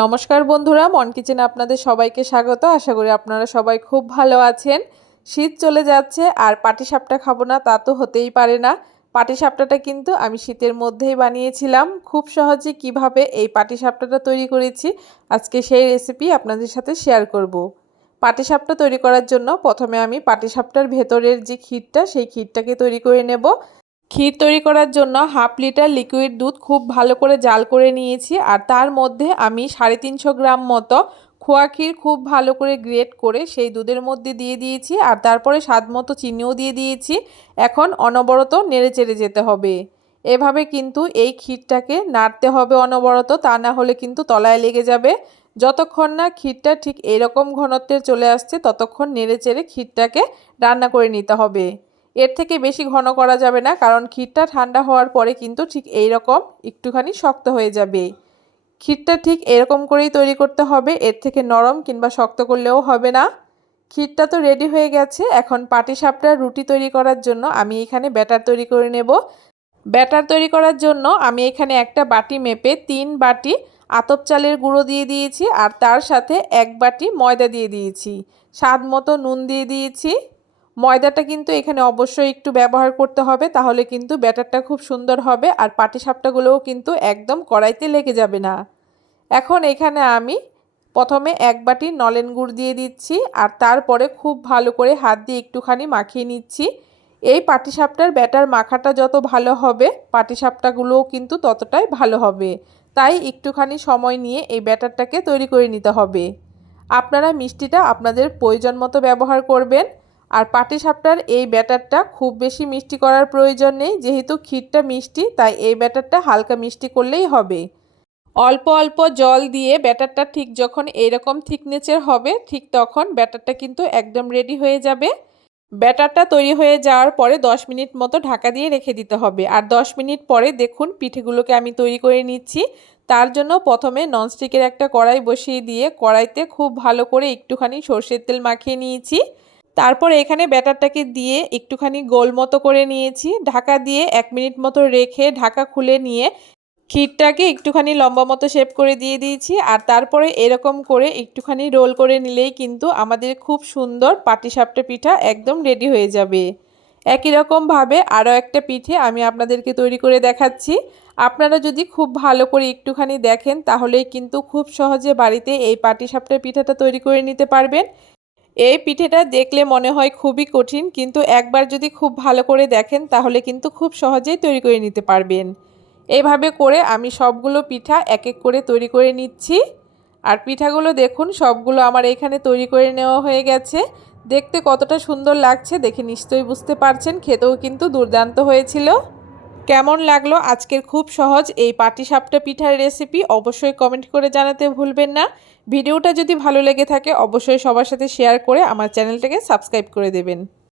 নমস্কার বন্ধুরা, মন কিচেনে আপনাদের সবাইকে স্বাগত। আশা করি আপনারা সবাই খুব ভালো আছেন। শীত চলে যাচ্ছে আর পাটিসাপটা খাবো না তা তো হতেই পারে না। পাটিসাপটাটা কিন্তু আমি শীতের মধ্যেই বানিয়েছিলাম। খুব সহজে কিভাবে এই পাটিসাপটাটা তৈরি করেছি আজকে সেই রেসিপি আপনাদের সাথে শেয়ার করব। পাটিসাপটা তৈরি করার জন্য প্রথমে আমি পাটিসাপটার ভেতরের যে ক্ষীরটা সেই ক্ষীরটাকে তৈরি করে নেব। ক্ষীর তৈরি করার জন্য হাফ লিটার লিকুইড দুধ খুব ভালো করে জাল করে নিয়েছি আর তার মধ্যে আমি 350 গ্রাম মতো খোয়া ক্ষীর খুব ভালো করে গ্রেট করে সেই দুধের মধ্যে দিয়ে দিয়েছি আর তারপরে স্বাদ মতো চিনিও দিয়ে দিয়েছি। এখন অনবরত নেড়ে চেড়ে যেতে হবে। এভাবে কিন্তু এই ক্ষীরটাকে নাড়তে হবে অনবরত, তা না হলে কিন্তু তলায় লেগে যাবে। যতক্ষণ না ক্ষীরটা ঠিক এরকম ঘনত্বের চলে আসছে ততক্ষণ নেড়ে চেড়ে ক্ষীরটাকে রান্না করে নিতে হবে। এর থেকে বেশি ঘন করা যাবে না, কারণ ক্ষীরটা ঠান্ডা হওয়ার পরে কিন্তু ঠিক এই রকম একটুখানি শক্ত হয়ে যাবে। ক্ষীরটা ঠিক এরকম করেই তৈরি করতে হবে, এর থেকে নরম কিংবা শক্ত করলেও হবে না। ক্ষীরটা তো রেডি হয়ে গেছে। এখন পাটিসাপটার রুটি তৈরি করার জন্য আমি এখানে ব্যাটার তৈরি করে নেব। ব্যাটার তৈরি করার জন্য আমি এখানে একটা বাটি মেপে 3 বাটি আতপ চালের গুঁড়ো দিয়ে দিয়েছি আর তার সাথে 1 বাটি ময়দা দিয়ে দিয়েছি। স্বাদ মতো নুন দিয়ে দিয়েছি। ময়দাটা কিন্তু এখানে অবশ্যই একটু ব্যবহার করতে হবে, তাহলে কিন্তু ব্যাটারটা খুব সুন্দর হবে আর পাটিসাপটাগুলোও কিন্তু একদম কড়াইতে লেগে যাবে না। এখন এখানে আমি প্রথমে 1 বাটি নলেন গুড় দিয়ে দিচ্ছি আর তারপরে খুব ভালো করে হাত দিয়ে একটুখানি মাখিয়ে নিচ্ছি। এই পাটিসাপটার ব্যাটার মাখাটা যত ভালো হবে পাটিসাপটাগুলোও কিন্তু ততটাই ভালো হবে। তাই একটুখানি সময় নিয়ে এই ব্যাটারটাকে তৈরি করে নিতে হবে। আপনারা মিষ্টিটা আপনাদের প্রয়োজন মতো ব্যবহার করবেন। আর পাটিসাপটার এই ব্যাটারটা খুব বেশি মিষ্টি করার প্রয়োজন নেই, যেহেতু ক্ষীরটা মিষ্টি তাই এই ব্যাটারটা হালকা মিষ্টি করলেই হবে। অল্প অল্প জল দিয়ে ব্যাটারটা ঠিক যখন এইরকম থিকনেসের হবে ঠিক তখন ব্যাটারটা কিন্তু একদম রেডি হয়ে যাবে। ব্যাটারটা তৈরি হয়ে যাওয়ার পরে 10 মিনিট মতো ঢাকা দিয়ে রেখে দিতে হবে। আর 10 মিনিট পরে দেখুন পিঠেগুলোকে আমি তৈরি করে নিচ্ছি। তার জন্য প্রথমে ননস্টিকের একটা কড়াই বসিয়ে দিয়ে কড়াইতে খুব ভালো করে একটুখানি সরষের তেল মাখিয়ে নিয়েছি। তারপর এখানে ব্যাটারটাকে দিয়ে একটুখানি গোল মতো করে নিয়েছি। ঢাকা দিয়ে 1 মিনিট মতো রেখে ঢাকা খুলে নিয়ে ক্ষীরটাকে একটুখানি লম্বা মতো শেপ করে দিয়ে দিয়েছি আর তারপরে এরকম করে একটুখানি রোল করে নিলেই কিন্তু আমাদের খুব সুন্দর পাটিসাপটা পিঠা একদম রেডি হয়ে যাবে। একই রকমভাবে আরও একটা পিঠে আমি আপনাদেরকে তৈরি করে দেখাচ্ছি। আপনারা যদি খুব ভালো করে একটুখানি দেখেন তাহলেই কিন্তু খুব সহজে বাড়িতে এই পাটিসাপটা পিঠাটা তৈরি করে নিতে পারবেন। এই পিঠেটা দেখলে মনে হয় খুবই কঠিন, কিন্তু একবার যদি খুব ভালো করে দেখেন তাহলে কিন্তু খুব সহজেই তৈরি করে নিতে পারবেন। এইভাবে করে আমি সবগুলো পিঠা এক এক করে তৈরি করে নিচ্ছি। আর পিঠাগুলো দেখুন সবগুলো আমার এখানে তৈরি করে নেওয়া হয়ে গেছে। দেখতে কতটা সুন্দর লাগছে দেখে নিশ্চয়ই বুঝতে পারছেন, খেতেও কিন্তু দুর্দান্ত হয়েছিল। কেমন লাগলো আজকের খুব সহজ এই পাটিসাপটা পিঠার রেসিপি অবশ্যই কমেন্ট করে জানাতে ভুলবেন না। ভিডিওটা যদি ভালো লেগে থাকে অবশ্যই সবার সাথে শেয়ার করে আমার চ্যানেলটাকে সাবস্ক্রাইব করে দেবেন।